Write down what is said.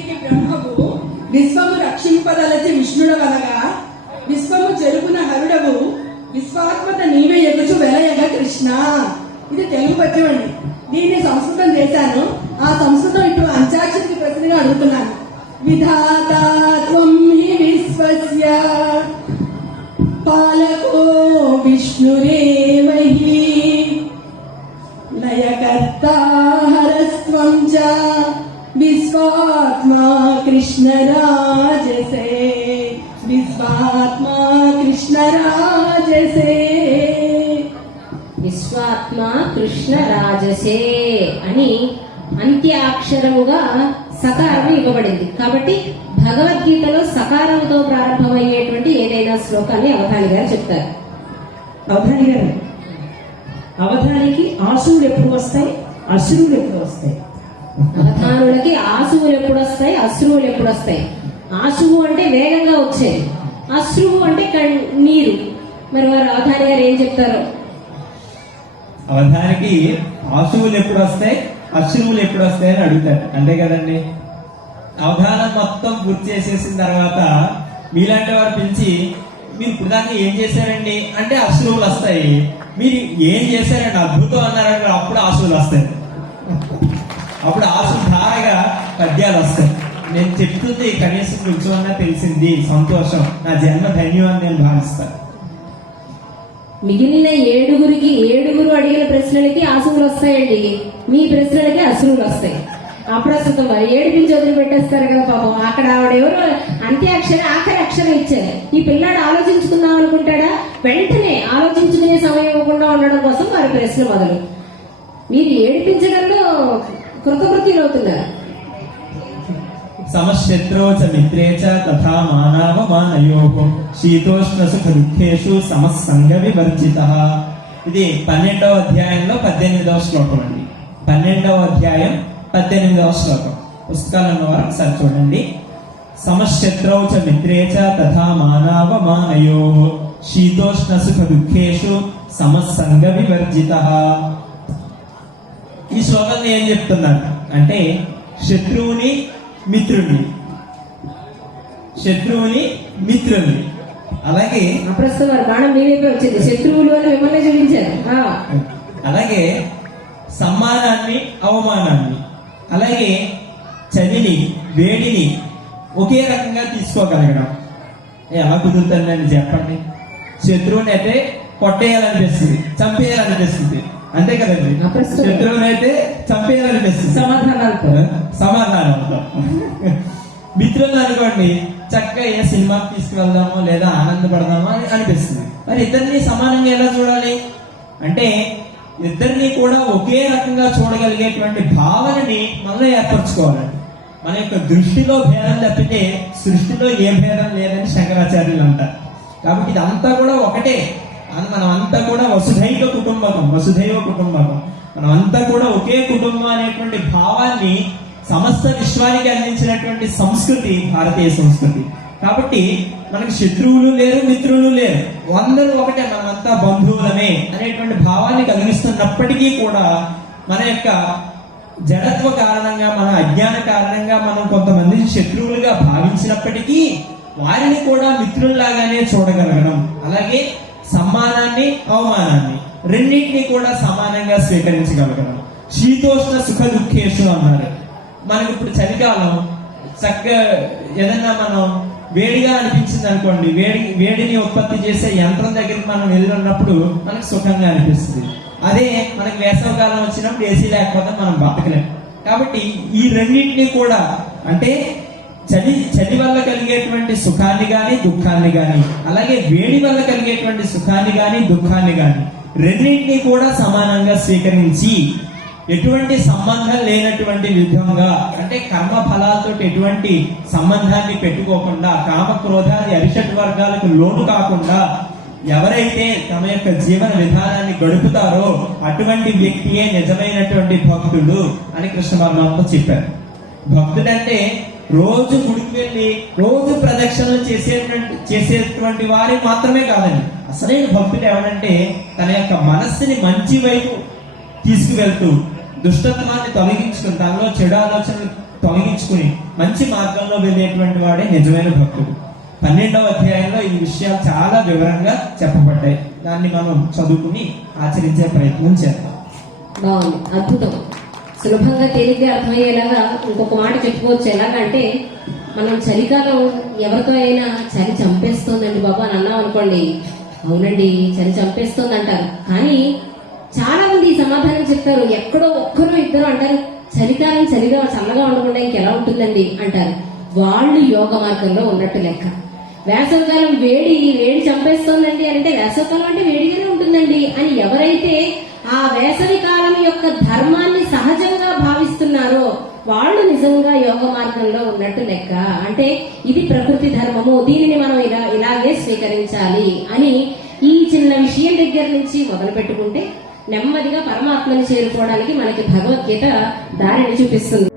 బ్రహ్మవు విశ్వము రక్షింపదలచి విష్ణుడవలగా విశ్వము చెరుపున హరుడవు విశ్వాత్మత నీవే ఎగుచు వెలయగ కృష్ణ. ఇది తెలుగు పద్యం అండి. దీన్ని సంస్కృతం చేశాను. ఆ సంస్కృతం ఇప్పుడు అంచాక్షరికి ప్రతినిగా అడుగుతున్నాను. విధాతాత్వం హి విశ్వస్య. పాలకో విష్ణురే. విశ్వాత్మా కృష్ణరాజసే. విశ్వాత్మా కృష్ణరాజసే. విశ్వాత్మ కృష్ణ రాజసే అని అంత్యాక్షరముగా సకారం ఇవ్వబడింది. కాబట్టి భగవద్గీతలో సకారంతో ప్రారంభమయ్యేటువంటి ఏదైనా శ్లోకాన్ని అవధాని గారు చెప్తారు. అవధాని గారు అవధానికి ఆశువులు ఎప్పుడు వస్తాయి? అశ్రువులు ఎప్పుడు వస్తాయి? అవధానులకి ఆశువులు ఎప్పుడు వస్తాయి అశ్రువులు ఎప్పుడు వస్తాయి ఆశువు అంటే వేగంగా వచ్చేది. అశ్రువు అంటే నీరు. మరి వారు అవధాని గారు ఏం చెప్తారు? అవధానికి ఆశువులు ఎప్పుడు వస్తాయి అశ్రువులు ఎప్పుడు వస్తాయి అని అడుగుతారు. అంతే కదండి? అవధానం మొత్తం పూర్తి చేసేసిన తర్వాత మీలాంటి వారు పిలిచి మీరు ఇప్పుడు దాకా ఏం చేశారండి? అంటే అశ్రువులు వస్తాయి. మీరు ఏం చేశారండి? అద్భుతం అన్నారంటే అప్పుడు ఆశువులు వస్తాయి. అప్పుడు ఆశు ధారగా పద్యాలు వస్తాయి. నేను చెప్తుంది కనీసం కొంచెం తెలిసింది. సంతోషం. నా జన్మ ధన్యం అని నేను భావిస్తాను. మిగిలిన ఏడుగురికి ఏడుగురు అడిగిన ప్రశ్నలకి ఆశువులు వస్తాయండి. మీ ప్రశ్నలకి అశ్రువులు వస్తాయి. అప్రస్తుతం వారు ఏడిపించి వదిలిపెట్టేస్తారు కదా పాపం. అక్కడ ఆవిడ ఎవరు అంత్యాక్షరం ఆఖరి అక్షరం ఇచ్చారు. ఈ పిల్లాడు ఆలోచించుకుందాం అనుకుంటాడా? వెంటనే ఆలోచించుకునే సమయం ఇవ్వకుండా ఉండడం కోసం వారి ప్రశ్న మొదలు. మీరు ఏడిపించడంలో కృతకృత్యులవుతున్నారు. సమశత్రో చ మిత్రే చ తథా మానవ మానయో శీతోష్ణ సుఖ దుఃఖేషు సమస్సంగ వివర్జిత ఇది పన్నెండవ అధ్యాయంలో పద్దెనిమిదవ శ్లోకం అండి. పన్నెండవ అధ్యాయం పద్దెనిమిదవ శ్లోకం. పుస్తకాలు ఉన్నవారు ఒకసారి చూడండి. సమశత్రౌ చ మిత్రే చ తథా మానవ మానయో శీతోష్ణ సుఖ దుఃఖేషు సమస్సంగ వివర్జిత ఈ శ్లోకంలో ఏం చెప్తున్నారు? అంటే శత్రువుని మిత్రుడిని శత్రువుని మిత్రుని అలాగే అప్రస్తుతం వారి బాణం మీ వైపే వచ్చింది. శత్రువులు అని మిమ్మల్ని చూపించారు. అలాగే సమ్మానాన్ని అవమానాన్ని. అలాగే చలిని వేడిని ఒకే రకంగా తీసుకోగలగడం. ఎలా కుదురుతుందని చెప్పండి. శత్రువుని అయితే కొట్టేయాలనిపిస్తుంది చంపేయాలనిపిస్తుంది. అంతే కదండి అప్రస్తుతం. శత్రువుని అయితే చంపేయాలనిపిస్తుంది. సమాధానాలతో సమాధానంతో మిత్రులు అనుకోండి చక్కగా ఏ సినిమాకి తీసుకువెళ్దామో లేదా ఆనందపడదామో అని అనిపిస్తుంది. మరి ఇద్దరిని సమానంగా ఎలా చూడాలి? అంటే ఇద్దరిని కూడా ఒకే రకంగా చూడగలిగేటువంటి భావనని మనలో ఏర్పరచుకోవాలండి మన యొక్క దృష్టిలో భేదం తప్పితే సృష్టిలో ఏ భేదం లేదని శంకరాచార్యులు అంటారు. కాబట్టి ఇదంతా కూడా ఒకటే. అని మనం అంతా కూడా వసుధైవ కుటుంబం వసుధైవ కుటుంబం మనం అంతా కూడా ఒకే కుటుంబం అనేటువంటి భావాన్ని సమస్త విశ్వానికి అందించినటువంటి సంస్కృతి భారతీయ సంస్కృతి. కాబట్టి మనకు శత్రువులు లేరు మిత్రులు లేరు. అందరూ ఒకటే మనమంతా బంధువులమే అనేటువంటి భావాన్ని కలిగిస్తున్నప్పటికీ కూడా మన యొక్క జడత్వ కారణంగా మన అజ్ఞాన కారణంగా మనం కొంతమంది శత్రువులుగా భావించినప్పటికీ వారిని కూడా మిత్రుల్లాగానే చూడగలగడం. అలాగే సమ్మానాన్ని అవమానాన్ని రెండింటినీ కూడా సమానంగా స్వీకరించగలగడం శీతోష్ణ సుఖ దుఃఖేషు అన్నారు. మనకి ఇప్పుడు చలికాలం. చక్కగా ఏదైనా మనం వేడిగా అనిపించింది అనుకోండి వేడి వేడిని ఉత్పత్తి చేసే యంత్రం దగ్గరికి మనం వెళ్ళినప్పుడు మనకు సుఖంగా అనిపిస్తుంది. అదే మనకి వేసవకాలం వచ్చినప్పుడు ఏసీ లేకపోతే మనం బతకలేం. కాబట్టి ఈ రెండింటిని కూడా అంటే చలి చలి వల్ల కలిగేటువంటి సుఖాన్ని గాని దుఃఖాన్ని గాని అలాగే వేడి వల్ల కలిగేటువంటి సుఖాన్ని గాని దుఃఖాన్ని గాని రెండింటినీ కూడా సమానంగా స్వీకరించి ఎటువంటి సంబంధం లేనటువంటి విధంగా అంటే కర్మ ఫలాలతో ఎటువంటి సంబంధాన్ని పెట్టుకోకుండా కామ క్రోధాది అరిషట్ వర్గాలకు లోను కాకుండా ఎవరైతే తమ యొక్క జీవన విధానాన్ని గడుపుతారో అటువంటి వ్యక్తియే నిజమైనటువంటి భక్తుడు అని కృష్ణ పరమాత్మ చెప్పారు. భక్తుడంటే రోజు గుడికి వెళ్ళి రోజు ప్రదక్షిణలు చేసేటువంటి చేసేటువంటి వారి మాత్రమే కాదండి. అసలైన భక్తుడు ఎవరంటే తన యొక్క మనస్సుని మంచి వైపు తీసుకువెళ్తూ దుష్టత్వాన్ని తొలగించుకుని తనలో చెడు ఆలోచనలు తొలగించుకుని మంచి మార్గంలో వెళ్ళేటువంటి వాడే నిజమైన భక్తుడు. పన్నెండవ అధ్యాయంలో ఈ విషయాలు చాలా వివరంగా చెప్పబడ్డాయి. దాన్ని మనం చదువుకుని ఆచరించే ప్రయత్నం చేద్దాం. అద్భుతం. సులభంగా తేలిగ్గా అర్థమయ్యేలాగా ఇంకొక మాట చెప్పుకోవచ్చు. ఎలాగంటే మనం చలికాలం ఎవరితో అయినా చలి చంపేస్తోందండి బాబా అని అన్నాం అనుకోండి. అవునండి చలి చంపేస్తోంది అంటారు కానీ చాలా మంది సమాధానం చెప్తారు. ఎక్కడో ఒక్కరో ఇద్దరు అంటారు చలికాలం చలిగా చల్లగా ఉండకుండా ఇంకెలా ఉంటుందండి అంటారు. వాళ్ళు యోగ మార్గంలో ఉన్నట్టు లెక్క. వేసవికాలం వేడి వేడి చంపేస్తోందండి అంటే వేసవికాలం అంటే వేడిగానే ఉంటుందండి అని ఎవరైతే ఆ వేసవి కాలం యొక్క ధర్మాన్ని సహజంగా భావిస్తున్నారో వాళ్ళు నిజంగా యోగ మార్గంలో ఉన్నట్టు లెక్క. అంటే ఇది ప్రకృతి ధర్మము దీనిని మనం ఇలా ఇలాగే స్వీకరించాలి అని ఈ చిన్న విషయం దగ్గర నుంచి మొదలు పెట్టుకుంటే నెమ్మదిగా పరమాత్మని చేరుకోవడానికి మనకి భగవద్గీత దారిని చూపిస్తుంది.